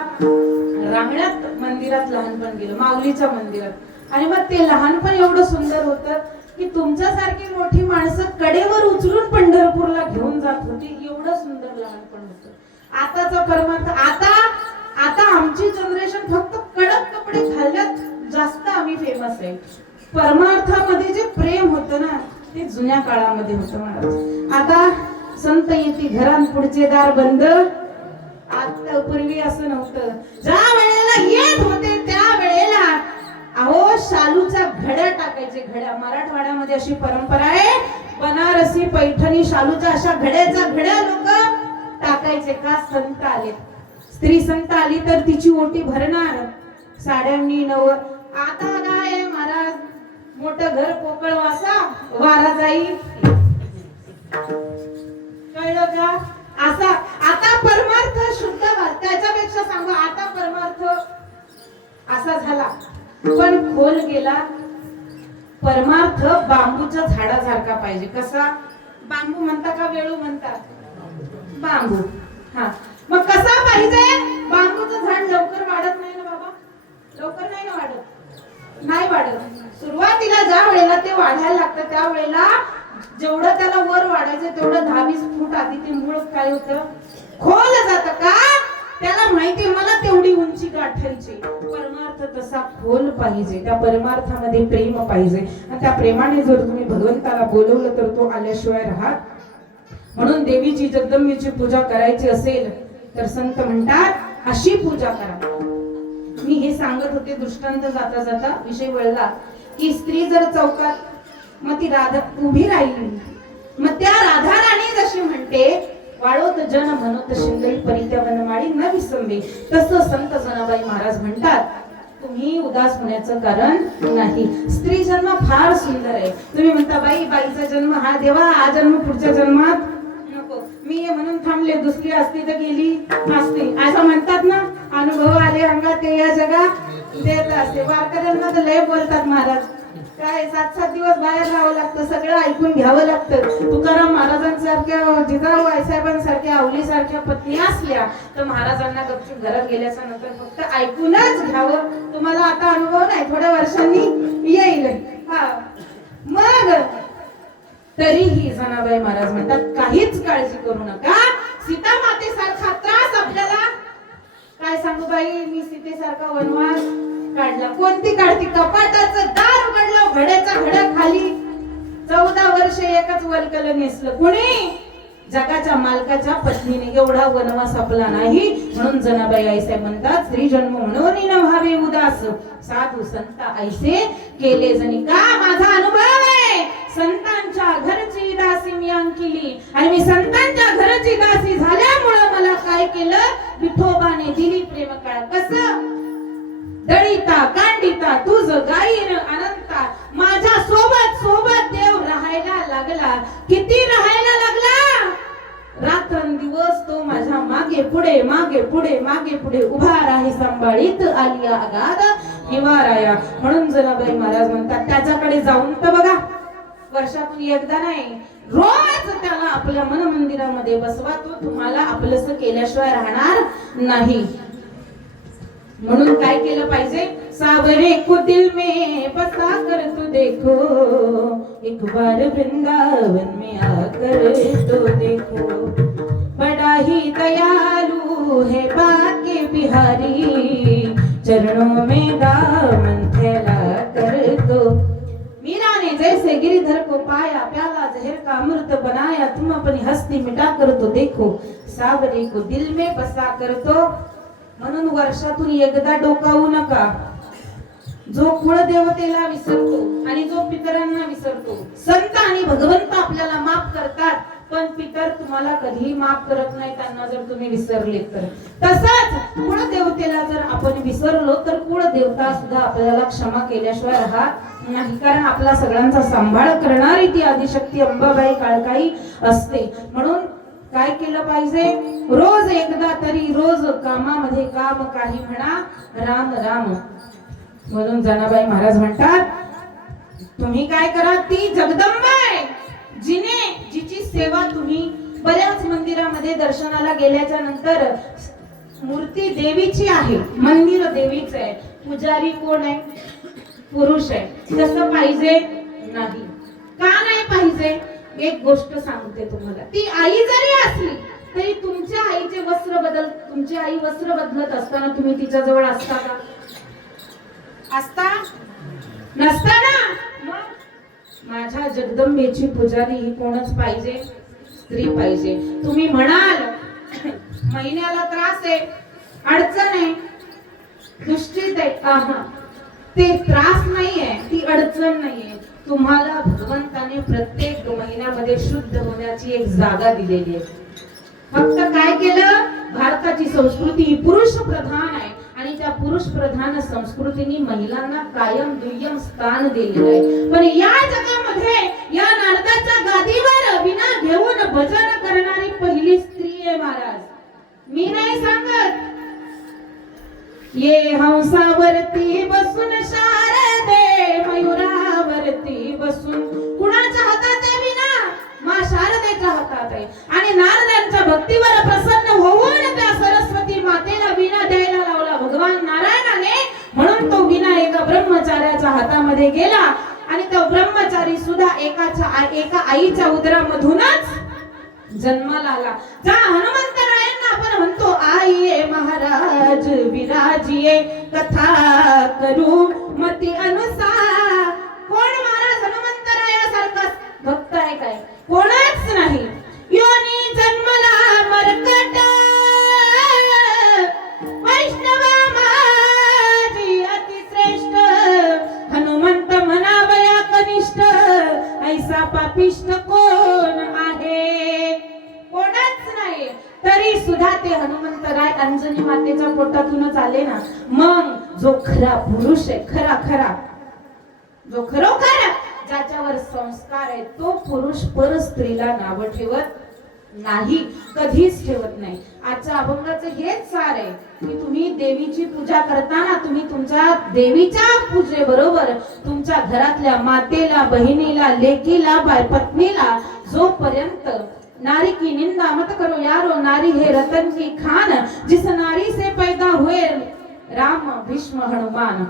रांगण्यात मंदिरात लहानपण गेलं, माऊलीच्या मंदिरात, आणि मग ते लहानपण एवढं सुंदर होतं की तुमच्यासारखी मोठी माणसं कडेवर उचलून पंढरपूरला घेऊन जात होती, एवढं सुंदर लहानपण होतं. आताचा परमार्थ, आता आमची जनरेशन फक्त कडक कपडे घालण्यात जास्त आम्ही फेमस आहे, परमार्थामध्ये जे प्रेम होतं ना ते जुन्या काळामध्ये होतं महाराज. आता संत येते घरात पुढचे दार बंद, आता पूर्वी असं नव्हतं, ज्या वेळेला येत होते त्या वेळेला अहो शालूच्या घड्या टाकायचे, घड्या, मराठवाड्यामध्ये अशी परंपरा आहे, बनारसी पैठणी शालूच्या अशा घड्या लोक टाकायचे. का? संत आले, स्त्री संत आली तर तिची ओटी भरणार साड्यांनी नव. आता काय महाराज, मोठं घर पोकळ वासा वारा जाई, कळलं का? असा आता परमार्थ शुद्ध, त्याच्यापेक्षा सांगा आता परमार्थ असा झाला, पण खोल गेला. परमार्थ बांबूच्या झाडासारखा पाहिजे. कसा? बांबू म्हणता का वेळू म्हणतात? बांबू. हा, मग कसा पाहिजे? बांबूचं झाड लवकर वाढत नाही ना बाबा, लवकर नाही ना वाढत, नाही वाढत. सुरुवातीला ज्या वेळेला ते वाढायला लागतं त्या वेळेला जेवढं त्याला वर वाढायचं तेवढं 10-20 फूट आधी ते मूळ काय होतं, खोल जातं. का? त्याला माहिती मला तेवढी उंची गाठायची. परमार्थ तसा खोल पाहिजे, त्या परमार्थामध्ये प्रेम पाहिजे, आणि त्या प्रेमाने जर तुम्ही भगवंताला बोलवलं तर तो आल्याशिवाय राहत. म्हणून देवीची जगदंबेची पूजा करायची असेल तर संत म्हणतात अशी पूजा करा. मी हे सांगत होते दृष्टांत जाता जाता विषय वळला की स्त्री जर चौकात मग ती राधा उभी राहिली, मग त्या राधा राणी जशी म्हणते वाळोत जन म्हणत शिंदळी परित्या वनमाळी न विसंबे, तसं संत जनाबाई महाराज म्हणतात तुम्ही उदास होण्याचं कारण नाही. स्त्री जन्म फार सुंदर आहे. तुम्ही म्हणता बाई बाईचा जन्म हा देवा, हा जन्म पुढच्या जन्मात नको, मी म्हणून थांबले, दुसरी असती तर गेली असती, असं म्हणतात ना. अनुभव आले अंगात ते या जगात देत असते. वारकऱ्यांना तर लय बोलतात महाराज, काय 7-7 दिवस बाहेर राहावं लागतं, सगळं ऐकून घ्यावं लागतं. तुकाराम महाराजांसारख्या, जिजाऊ आईसाहेबांसारख्या, आवलीसारख्या पत्नी असल्या तर महाराजांना गपचूप घरात गेल्याच्या नंतर फक्त ऐकूनच घ्यावं. तुम्हाला आता अनुभव नाही, थोड्या वर्षांनी येईल. हा, मग तरीही जनाबाई महाराज म्हणतात काहीच काळजी करू नका. सीता मातेसारखा त्रास आपल्याला, काय सांगू बाई, मी सीतेसारखा वनवास काढला. कोणती काढती? कपाटाचं दार उघडलं, घड्याचा घड्या खाली 14 वर्ष एकच वलकल नेसलं. कोणी? जगाच्या मालकाच्या पत्नीने. एवढा वनवास आपला नाही. म्हणून जनाबाई आईसाहेब म्हणतात स्त्री जन्म म्हणून न व्हावे उदास, साधू संत ऐसे केले जणी. का? माझा अनुभव आहे, संतांच्या घरची दासी मी अंकिली, आणि मी संतांच्या घरची दासी झाल्यामुळे मला काय केलं, विठोबाने दिली प्रेम काळ. कसं? दळीता कांडिता तुझ गाईन अनंता, माझ्या सोबत सोबत देव राहायला लागला. किती राहायला लागला? रात्रंदिवस तो माझ्या मागे पुढे मागे पुढे मागे पुढे उभा राही सांभाळीत आलिया अगाध निवाराया. म्हणून जनाबाई महाराज म्हणतात त्याच्याकडे जाऊन तर बघा, वर्षातून एकदा नाही, रोज त्याला आपल्या मन मंदिरामध्ये बसवा, तो तुम्हाला आपलंसं केल्याशिवाय राहणार नाही. म्हणून काय केलं पाहिजे? सावरे को दिल में बसा कर तू देखो, एक बार वृंदावन में आकर तो देखो, बड़ा ही दयालु है बाके बिहारी, चरणों में दामन फैला कर तो. मीरा ने जैसे गिरिधर को पाया, प्याला जहर का अमृत बनाया, तुम अपनी हस्ती मिटा कर तो देखो, सावरे को दिल में बसा कर तो. म्हणून वर्षातून एकदा डोकावू नका. जो कुळदेवतेला विसरतो आणि जो पितरांना विसरतो, संत आणि भगवंत आपल्याला माफ करतात, पण पितर तुम्हाला कधीही माफ करत नाही त्यांना जर तुम्ही विसरले तर. तसंच कुळदेवतेला जर आपण विसरलो तर कुळदेवता सुद्धा आपल्याला क्षमा केल्याशिवाय राहत नाही. कारण आपला सगळ्यांचा सांभाळ करणारी ती आदिशक्ती अंबाबाई काळकाई असते. म्हणून काय केलं पाहिजे? रोज एकदा तरी, रोज कामामध्ये काम काही म्हणा, राम राम. म्हणून जनाबाई महाराज म्हणतात तुम्ही काय करा, ती जगदंबा आहे जिची सेवा तुम्ही बऱ्याच मंदिरामध्ये दर्शनाला गेल्याच्या नंतर मूर्ती देवीची आहे, मंदिर देवीचं आहे, पुजारी कोण आहे? पुरुष आहे. तसं पाहिजे नाही. का नाही पाहिजे? एक गोष्ट सांगते तुम्हाला, ती आई जरी असली तरी तुमच्या आईचे तुमची आई वस्त्र बदलत असताना तुम्ही तिच्या जवळ असता का? असता नसता ना. मग माझ्या जगदंबेची पुजारी ही कोणच पाहिजे? स्त्री पाहिजे. तुम्ही म्हणाल महिन्याला त्रास आहे, अडचण आहे, दुष्टित आहे, ते त्रास नाहीये, ती अडचण नाहीये. तुम्हाला भगवंताने प्रत्येक महिन्यामध्ये शुद्ध होण्याची एक जागा दिलेली आहे. फक्त काय केलं? भारताची संस्कृती ही पुरुष प्रधान आहे आणि त्या पुरुष प्रधान संस्कृतीने महिलांना कायम दुय्यम स्थान दिलेलं आहे. पण या जगामध्ये या नारदाच्या गादीवर विना घेऊन भजन करणारी पहिली स्त्री आहे महाराज. मी नाही सांगत. ये हंसावरती बसून शारदे, मयुरावरती बसून, कुणाच्या हातात आहे विना? मां शारदेच्या हातात आहे. आणि नारदांच्या भक्तीवर प्रसन्न होऊन त्या सरस्वती मातेला विना द्यायला लावला भगवान नारायणाने. म्हणून तो विना एका ब्रह्मचार्याच्या हातामध्ये गेला आणि तो ब्रह्मचारी सुद्धा एका आईच्या उदरामधूनच जन्माला आला. जा हनुमंतरायांना आपण म्हणतो आईये महाराज विराजिये, कथा करू मती अनुसार. कोण महाराज हनुमंतरायासारखा भक्त आहे काय? कोणच नाही. योनी जन्मला मरकट, वैष्णवा माझी अतिश्रेष्ठ, हनुमंत म्हणावया कनिष्ठ, ऐसा पापिष्ट कोण आहे? कोणच नाही. तरी सुद्धा ते हनुमंतराय अंजनी मातेच्या पोटातूनच आले ना. मग जो खरा पुरुष आहे, खरा जो खरोखर ज्याच्यावर संस्कार आहे, तो पुरुष पर स्त्रीला नाव ठेवत नाही, कधीच ठेवत नाही. आजच्या अभंगाचं हेच सार आहे की तुम्ही देवीची पूजा करताना तुम्ही तुमच्या देवीच्या पूजेबरोबर तुमच्या घरातल्या मातेला, बहिणीला, लेकीला, पत्नीला, जोपर्यंत नारी की निंदा मत करो यारो, नारी है रतन की खान, जिस नारी से पैदा हुए राम भीष्म हनुमान.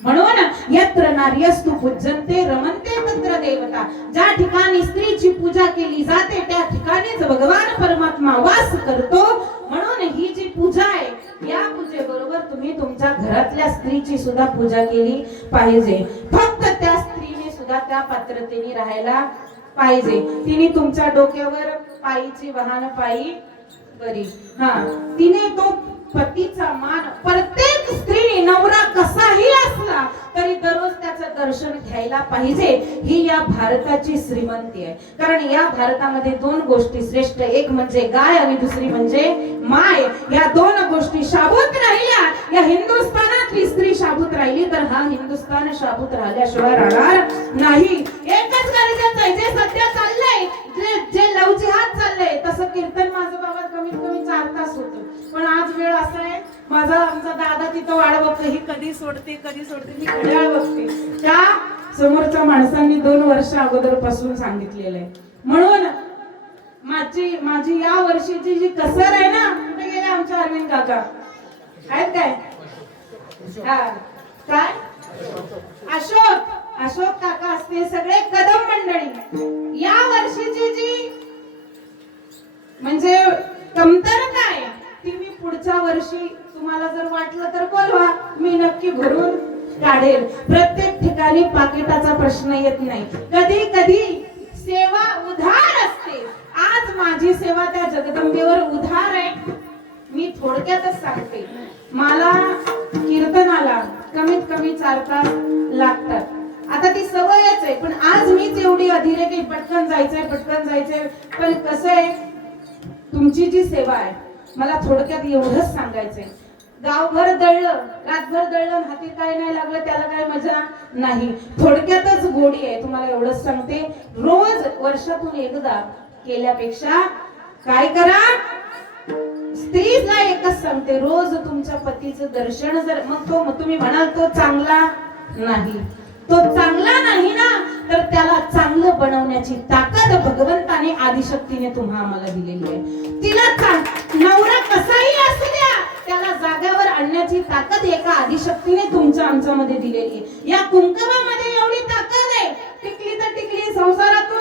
म्हणून यत्र नार्यस्तु पूज्यन्ते रमन्ते तत्र देवता. ज्या ठिकाणी स्त्रीची पूजा केली जाते त्या ठिकाणीच भगवान परमात्मा वास करतो. म्हणून ही जी पूजा आहे, या पूजेबरोबर तुम्ही तुमच्या घरातल्या स्त्रीची सुद्धा पूजा केली पाहिजे. फक्त त्या स्त्रीने सुद्धा त्या पात्रतेने राहायला पाहिजे. तिने तुमच्या डोक्यावर पायीची वाहन पायी बरी, तिने तो पतीचा मान, प्रत्येक स्त्रीने नवरा कसाही असला तरी दररोज त्याचं दर्शन घ्यायला पाहिजे. ही या भारताची श्रीमंती आहे. कारण या भारतामध्ये दोन गोष्टी श्रेष्ठ, एक म्हणजे गाय आणि दुसरी म्हणजे माय. या दोन गोष्टी शाबूत राहिल्या, या हिंदुस्थानातली स्त्री शाबूत राहिली तर हा हिंदुस्थान शाबूत राहिल्याशिवाय राहणार नाही. एकच गरजेचं आहे, जे सध्या चाललंय, जे लव जिहाद चाललंय, तसं कीर्तन माझं बाबा कमीत कमी 4 तास होतं. पण आज वेळ असा आहे, आमचा दादा तिथं वाट बघतो, ही कधी सोडते मी घड्याळ बघते. त्या समोरच्या माणसांनी 2 वर्ष अगोदर पासून सांगितलेलं आहे. म्हणून माझी या वर्षीची जी कसर आहे ना, कुठे गेले आमच्या अरविंद काका आहेत काय? काय अशोक काका असते, सगळे कदम मंडळी, या वर्षीची जी म्हणजे कमतरता आहे ती मी पुढच्या वर्षी तुम्हाला जर वाटलं तर बोलवा, मी नक्की भरून काढेल. प्रत्येक ठिकाणी पाकिटाचा प्रश्न येत नाही. कधी कधी सेवा उधार असते. आज माझी सेवा त्या जगदंबेवर उधार आहे. मी थोडक्यातच सांगते, मला कीर्तनाला कमीत कमी 4 तास लागतात. आता ती सवयच आहे, पण आज मीच एवढी अधीर आहे की पटकन जायचंय. पण कसं आहे, तुमची जी सेवा आहे, मला थोडक्यात एवढंच सांगायचंय. गावभर दळलं, रातभर दळलं, हाती काय नाही लागलं, त्याला काय मजा नाही. थोडक्यातच गोडी आहे. तुम्हाला एवढंच सांगते, रोज वर्षातून एकदा केल्यापेक्षा काय करा, स्त्रीला एकच सांगते, रोज तुमच्या पतीचं दर्शन जर, मग तुम्ही म्हणाल तो चांगला नाही ना, तर त्याला चांगलं बनवण्याची ताकद भगवंताने आदिशक्तीने तुम्हा आम्हाला दिलेली आहे. तिला नवरा कसाही असू द्या, त्याला जाग्यावर आणण्याची ताकद एका आदिशक्तीने तुमच्या आमच्यामध्ये दिलेली आहे. या कुंकवामध्ये एवढी ताकद आहे. टिकली तर टिकली संसारातून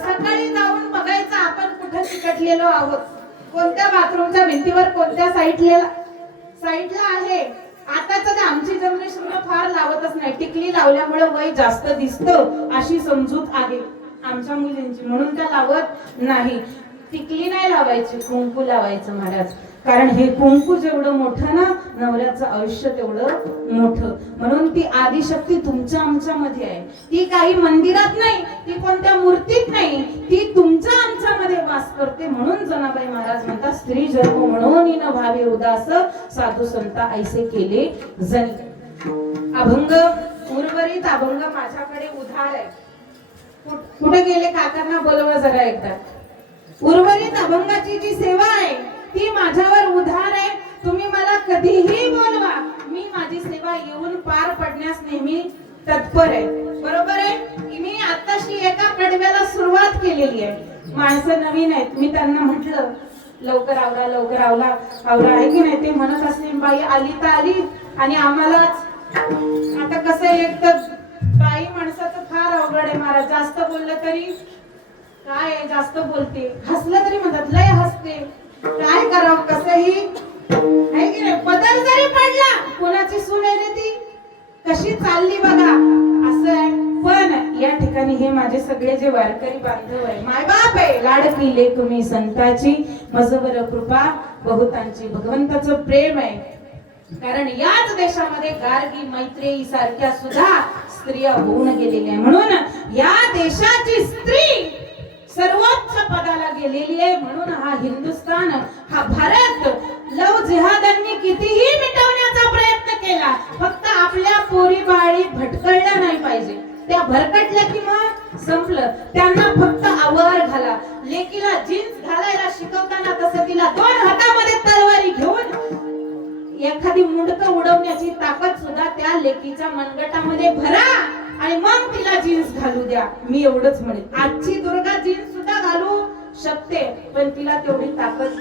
सकाळी जाऊन बघायचं आपण कुठे चिकटलेलो आहोत, कोणत्या बाथरूमच्या भिंतीवर, कोणत्या साईडला आहे. आताच आमची जनरेशन फार लावतच नाही. टिकली लावल्यामुळे वय जास्त दिसतं अशी समजूत आहे आमच्या मुलींची, म्हणून त्या लावत नाही. टिकली नाही लावायची, कुंकू लावायचं महाराज. कारण हे कुंकू जेवढं मोठं ना, नवऱ्याचं आयुष्य तेवढं मोठं. म्हणून ती आदिशक्ती तुमच्या आमच्यामध्ये आहे. ती काही मंदिरात नाही, ती कोणत्या मूर्तीत नाही, ती तुमच्या आमच्यामध्ये वास करते. म्हणून जनाबाई महाराज म्हणतात, स्त्री जन्म म्हणून न भावे उदास, साधू संता ऐसे केले जनी. अभंग, उर्वरित अभंग माझ्याकडे उधार आहे. कुठे गेले काकांना बोलवा जरा एकदा. उर्वरित अभंगाची जी सेवा आहे ती माझ्यावर उधार आहे. तुम्ही मला कधीही बोलवा, मी माझी सेवा येऊन पार पडण्यास नेहमी तत्पर आहे. बरोबर आहे. मी आताशी एका कडव्याला सुरुवात केलेली आहे. माणसं नवीन आहेत, मी त्यांना म्हटलं लवकर आवरा आहे की नाही. ते म्हणत असले बाई आली तर आली, आणि आम्हालाच आता कसं एक तर बाई माणसाचं फार अवघड आहे महाराज. जास्त बोललं तरी काय जास्त बोलते, हसलं तरी म्हणतात लय हसते. काय करावं, कसंही आहे की नाही. पदर जरी पडला, कोणाची सून आहे ती कशी चालली बघा, असं आहे. पण या ठिकाणी हे माझे सगळे जे वारकरी बांधव आहे, मायबाप आहे, लाडकी लेक मी संताची, मजबर कृपा बहुतांची. भगवंताचं प्रेम आहे. कारण याच देशामध्ये गार्गी, मैत्रेयी सारख्या सुद्धा स्त्रिया होऊन गेलेल्या आहे. म्हणून या देशाची स्त्री सर्वोच्च पदाला गेलेली आहे. म्हणून हा हिंदुस्थान, हा भारत, लव जिहादांनी कितीही मिटवण्याचा प्रयत्न केला, फक्त आपल्या पोरी बाळी भटकळल्या नाही पाहिजे. त्या भरकटल्या की मग संपलं. त्यांना फक्त आवर घाला. लेकीला जीन्स घालायला शिकवताना तसं तिला 2 हातामध्ये तलवारी घेऊन एखादी मुंडकं उडवण्याची ताकद सुद्धा त्या लेकीच्या मनगटामध्ये भरा, आणि मग तिला जीन्स घालू द्या. मी एवढंच म्हणेन. आजची दुर्गा जीन्स सुद्धा घालू शकते, पण तिला तेवढी ताकद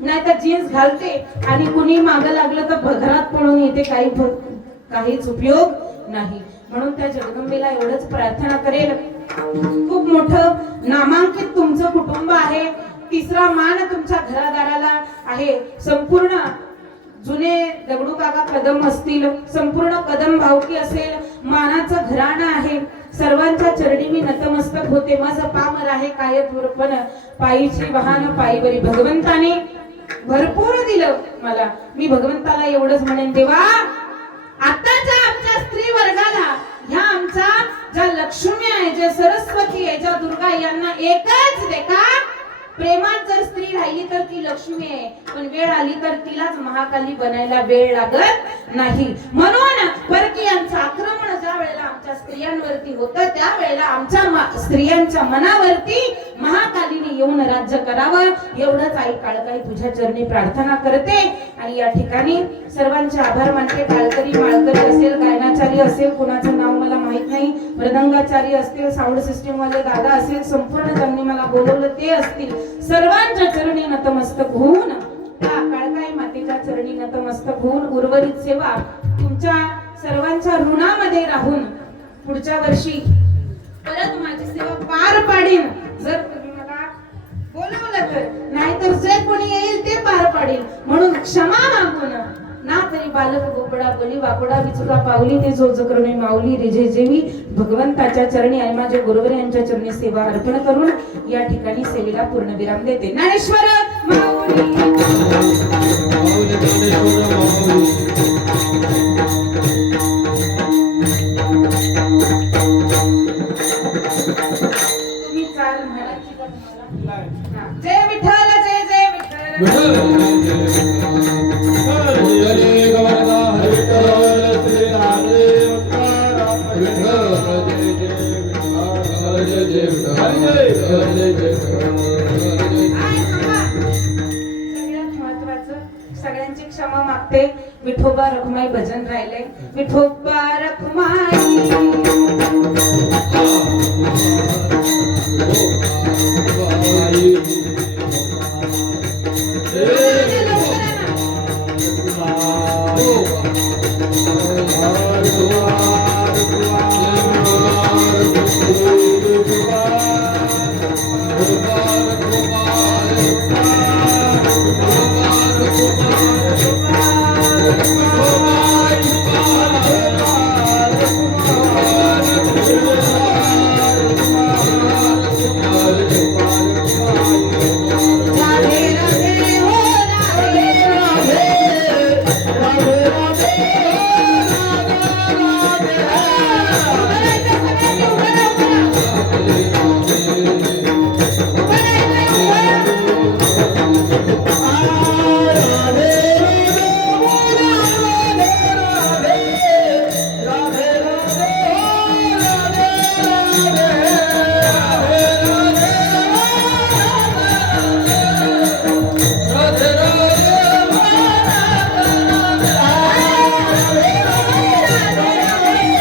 नाही. तर जीन्स घालते आणि कुणी मागं लागलं तर घरात पळून येते, काहीच उपयोग नाही. म्हणून त्या जगदंबेला एवढंच प्रार्थना करेल, खूप मोठं नामांकित तुमचं कुटुंब आहे. 3रा मान तुमच्या घरादाराला आहे. संपूर्ण जुने दगडू काका कदम असतील, संपूर्ण कदम भावकी असेल, मानाचं घराणं आहे. सर्वांच्या चरणी मी नतमस्तक होते. माझं पामर आहे काय पण पायीची वाहन पायीवरी. भगवंताने भरपूर दिलं मला. मी भगवंताला एवढंच म्हणेन, देवा आताच्या आमच्या स्त्री वर्गाला, ह्या आमच्या ज्या लक्ष्मी आहे, ज्या सरस्वती आहे, ज्या दुर्गा, यांना एकच दे का प्रेमात जर स्त्री राहिली तर ती लक्ष्मी आहे, पण वेळ आली तर तिलाच महाकाली बनायला वेळ लागत नाही. म्हणून परकीयांचं आक्रमण ज्या वेळेला आमच्या स्त्रियांवरती होतं, त्या वेळेला आमच्या स्त्रियांच्या मनावरती महाकालीने येऊन राज्य करावं, एवढंच आई काळकाई तुझ्या चरणी प्रार्थना करते. आणि या ठिकाणी सर्वांचे आभार मानते. काळकरी माळकरी असेल, गायनाचारी असेल, कुणाचं नाव मला माहित नाही, मृदंगाचारी असतील, साऊंड सिस्टीम वाले दादा असेल, संपूर्ण ज्यांनी मला बोलवलं ते असतील, सर्वांच्या चरणी नतमस्तक होऊन, त्या काळकाई मातेच्या चरणी नतमस्तक होऊन उर्वरित सेवा तुमच्या सर्वांच्या ऋणामध्ये राहून पुढच्या वर्षी परत माझी सेवा पार पाडीन. जर तुम्ही मला बोलवलं तर, नाहीतर जे कोणी येईल ते पार पाडील. म्हणून क्षमा मागून ना तरी बालक गोपडा बोली वाकोडा विचुका पावली ते जो जकरणी माऊली रिजे जेवी भगवंताच्या चरणी आणि माझे गुरुवर यांच्या चरणी सेवा अर्पण करून या ठिकाणी सेवेला पूर्णविराम देते. ज्ञानेश्वर माऊली तुम्ही चाल म्हणायची का तुम्हाला? जय विठ्ठल, जय जय विठ्ठल. सगळ्यात महत्वाचं, सगळ्यांची क्षमा मागते. विठोबा रखुमाई भजन राहिले. विठोबा रखुमाई